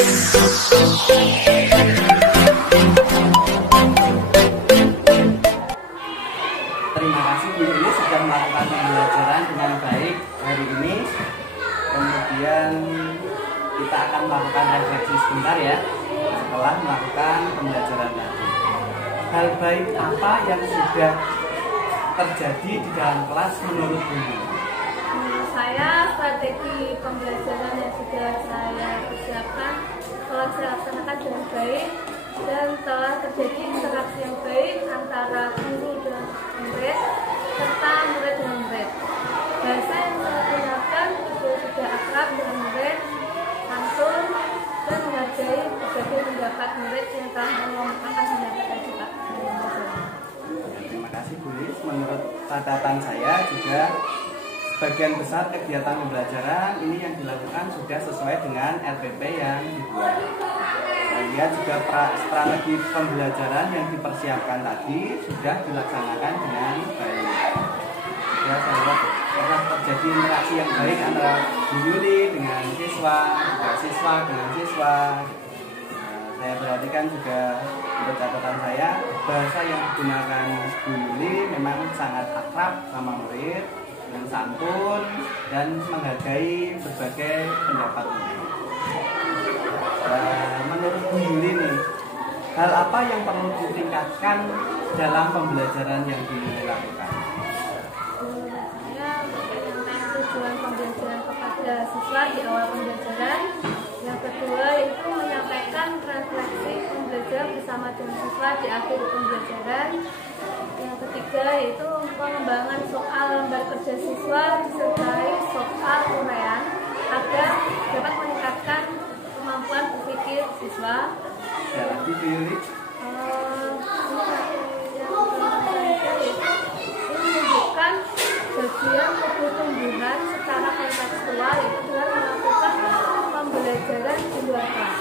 Terima kasih Bu Yuli sudah melakukan pembelajaran dengan baik hari ini. Kemudian kita akan melakukan refleksi sebentar ya setelah melakukan pembelajaran tadi. Hal baik apa yang sudah terjadi di dalam kelas menurut Bu Yuli? Saya strategi pembelajaran yang sudah saya persiapkan telah saya laksanakan dengan baik dan telah terjadi interaksi yang baik antara guru dan murid serta murid dengan murid. Bahasa yang saya gunakan juga sudah akrab dengan murid, santun dan menghargai berbagai pendapat murid yang telah mengemukakan pendapat tadi Pak. Terima kasih Bu Lis. Menurut catatan saya juga sebagian besar kegiatan pembelajaran ini yang dilakukan sudah sesuai dengan RPP yang dibuat. Dan lihat juga strategi pembelajaran yang dipersiapkan tadi sudah dilaksanakan dengan baik. Ya, saya lihat pernah terjadi interaksi yang baik antara Bu Yuli dengan siswa, juga siswa dengan siswa. Saya perhatikan juga untuk catatan saya, bahasa yang digunakan Bu Yuli memang sangat akrab sama murid, yang santun dan menghargai berbagai pendapat murid. Menurut Bu Yuli nih, hal apa yang perlu ditingkatkan dalam pembelajaran yang dilakukan? Saya menyampaikan tujuan pembelajaran kepada siswa di awal pembelajaran. Yang kedua itu menyampaikan refleksi pembelajaran bersama dengan siswa di akhir pembelajaran. Yang ketiga yaitu pengembangan soal lembar kerja siswa disertai soal uraian agar dapat meningkatkan kemampuan berpikir siswa. Ya, lagi Bu Yuli. Menunjukkan bagian tubuh tumbuhan secara kontekstual itu dengan melakukan pembelajaran di luar kelas.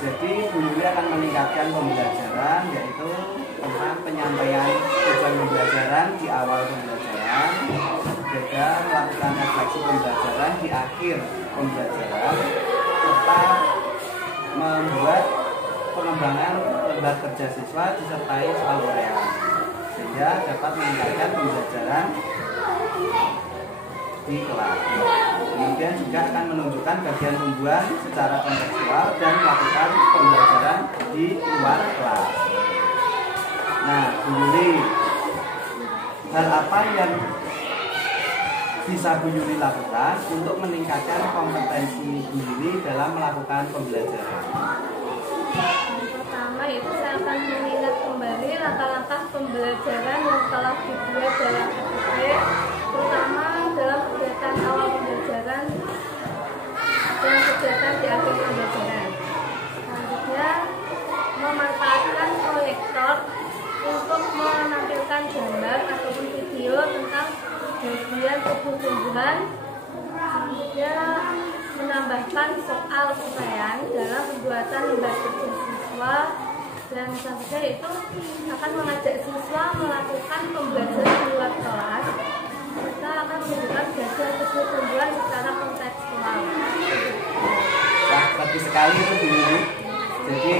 Jadi Bu Yuli akan meningkatkan pembelajaran yaitu tentang penyampaian tujuan pembelajaran di awal pembelajaran, juga melakukan refleksi pembelajaran di akhir pembelajaran, serta membuat pengembangan lembar kerja siswa disertai soal uraian sehingga dapat meningkatkan pembelajaran di kelas. Kemudian juga akan menunjukkan bagian tumbuhan secara kontekstual dan melakukan pembelajaran di luar kelas. Nah, Bu Yuli, hal apa yang bisa Bu Yuli lakukan untuk meningkatkan kompetensi Bu Yuli dalam melakukan pembelajaran? Yang pertama itu saya akan mengingat kembali langkah-langkah pembelajaran yang telah dibuat dalam RPP, terutama dalam kegiatan awal pembelajaran dan kegiatan di akhir pembelajaran. Selanjutnya, memanfaatkan proyektor untuk menampilkan gambar ataupun video tentang bagian tubuh tumbuhan. Selanjutnya, menambahkan soal uraian dalam pembuatan lembar kerja siswa, dan selanjutnya itu akan mengajak siswa melakukan pembelajaran di luar kelas. Kita akan menunjukkan bagian tubuh tumbuhan secara kontekstual. Wah, bagus sekali itu Bu Yuli. Jadi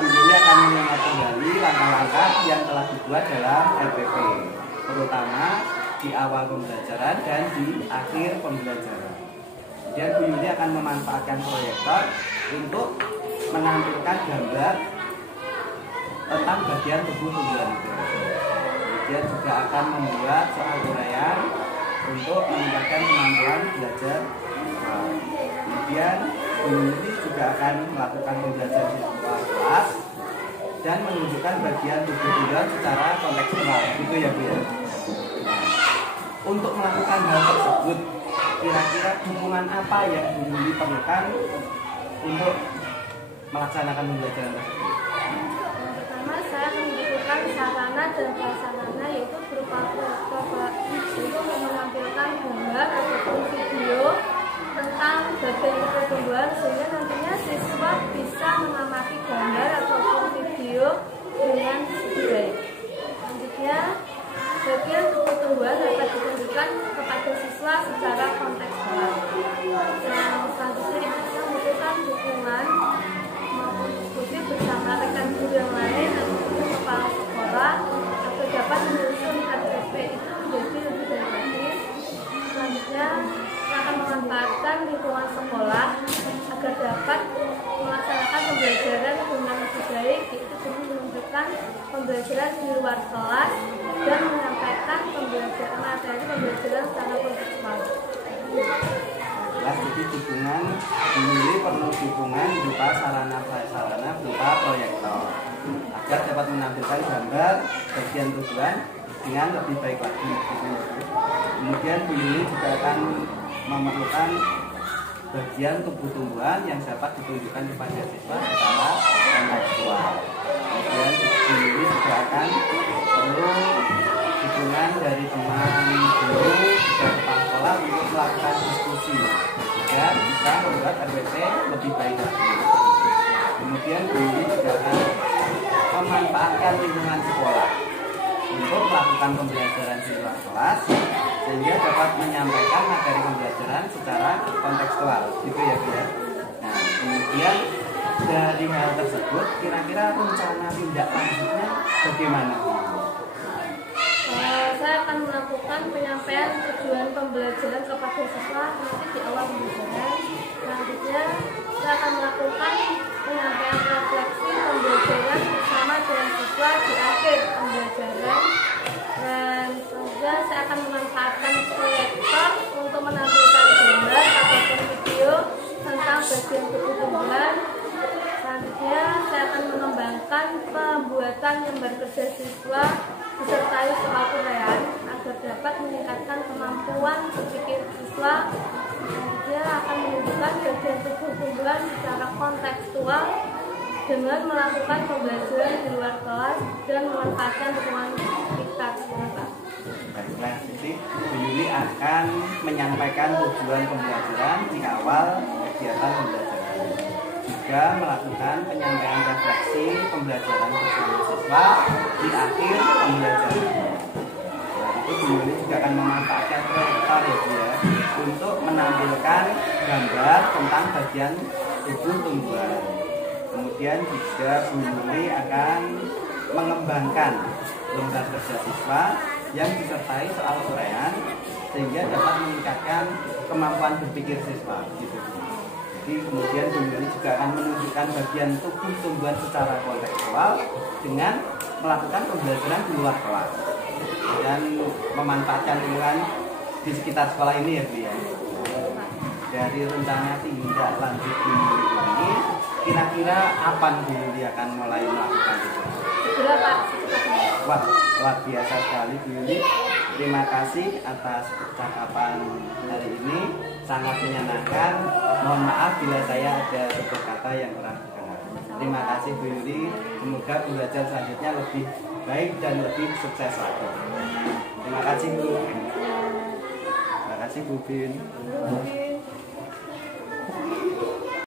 Bu Yuli akan mengingat kembali langkah-langkah yang telah dibuat dalam RPP, terutama di awal pembelajaran dan di akhir pembelajaran. Kemudian Bu Yuli akan memanfaatkan proyektor untuk menampilkan gambar tentang bagian tubuh tumbuhan itu. Kemudian juga akan membuat soal uraian untuk meningkatkan kemampuan belajar. Kemudian Bu Yuli juga akan melakukan pembelajaran di luar kelas dan menunjukkan bagian tubuh tumbuhan secara kontekstual. Gitu ya Bu ya. Untuk melakukan hal tersebut, kira-kira dukungan apa yang Bu Yuli perlukan untuk melaksanakan pembelajaran tersebut? Yang pertama, saya membutuhkan sarana dan prasarana yaitu berupa proyektor untuk menampilkan gambar ataupun video tentang bagian tubuh tumbuhan sehingga nantinya siswa bisa mengamati gambar ataupun video dengan baik. Selanjutnya, bagian tubuh tumbuhan dapat ditunjukkan kepada siswa secara kontekstual. lingkungan sekolah agar dapat melaksanakan pembelajaran dengan lebih baik, yaitu dengan menunjukkan pembelajaran di luar kelas dan menyampaikan pembelajaran materi pembelajaran secara kontekstual. Jadi dukungan dimiliki perlu dukungan berupa sarana berupa proyektor agar dapat menampilkan gambar bagian tujuan dengan lebih baik lagi. Kemudian dimiliki juga akan memerlukan bagian tubuh tumbuhan yang dapat ditunjukkan kepada siswa secara kontekstual. Kemudian dimiliki juga akan perlu dukungan dari teman guru dan kepala sekolah untuk melakukan diskusi agar bisa membuat RPP lebih baik lagi. Kemudian guru juga akan memanfaatkan lingkungan sekolah untuk melakukan pembelajaran di luar kelas sehingga dapat menyampaikan materi pembelajaran secara kontekstual, gitu ya Bu ya. Nah, kemudian dari hal tersebut kira-kira rencana tindak lanjutnya bagaimana? Saya akan melakukan penyampaian tujuan pembelajaran kepada siswa nanti di awal pembelajaran. Selanjutnya saya akan melakukan penyampaian refleksi pembelajaran bersama dengan siswa di akhir pembelajaran. Dan selanjutnya saya akan memanfaatkan proyektor untuk menampilkan gambar ataupun video tentang bagian tubuh tumbuhan. Selanjutnya saya akan mengembangkan pembuatan lembar kerja siswa disertai soal uraian agar dapat meningkatkan kemampuan berpikir siswa. Selanjutnya akan menunjukkan bagian tubuh tumbuhan secara kontekstual dengan melakukan pembelajaran di luar kelas dan memanfaatkan dukungan sekitar. Baiklah, jadi Bu Yuli akan menyampaikan tujuan pembelajaran di awal kegiatan pembelajaran, juga melakukan penyampaian refleksi pembelajaran bersama siswa di akhir pembelajaran. Nah, itu Bu Yuli juga akan memanfaatkan proyektor ya Bu ya, untuk menampilkan gambar tentang bagian tubuh tumbuhan. Kemudian juga Bu Yuli akan mengembangkan lembar kerja siswa yang disertai soal uraian sehingga dapat meningkatkan kemampuan berpikir siswa, gitu. Jadi kemudian Bu Yuli juga akan menunjukkan bagian tubuh tumbuhan secara kontekstual dengan melakukan pembelajaran di luar kelas dan memanfaatkan lingkungan di sekitar sekolah ini ya Bu ya. Dari rencana tindak lanjut Bu Yuli ini, kira-kira apa Bu Yuli akan mulai melakukan itu? Segera Pak. Wah, luar biasa sekali Bu Yuli. Terima kasih atas percakapan hari ini, sangat menyenangkan. Mohon maaf bila saya ada tutur kata yang kurang berkenan. Terima kasih Bu Yuli. Semoga belajar selanjutnya lebih baik dan lebih sukses lagi. Terima kasih Bu. Terima kasih Bu Bin.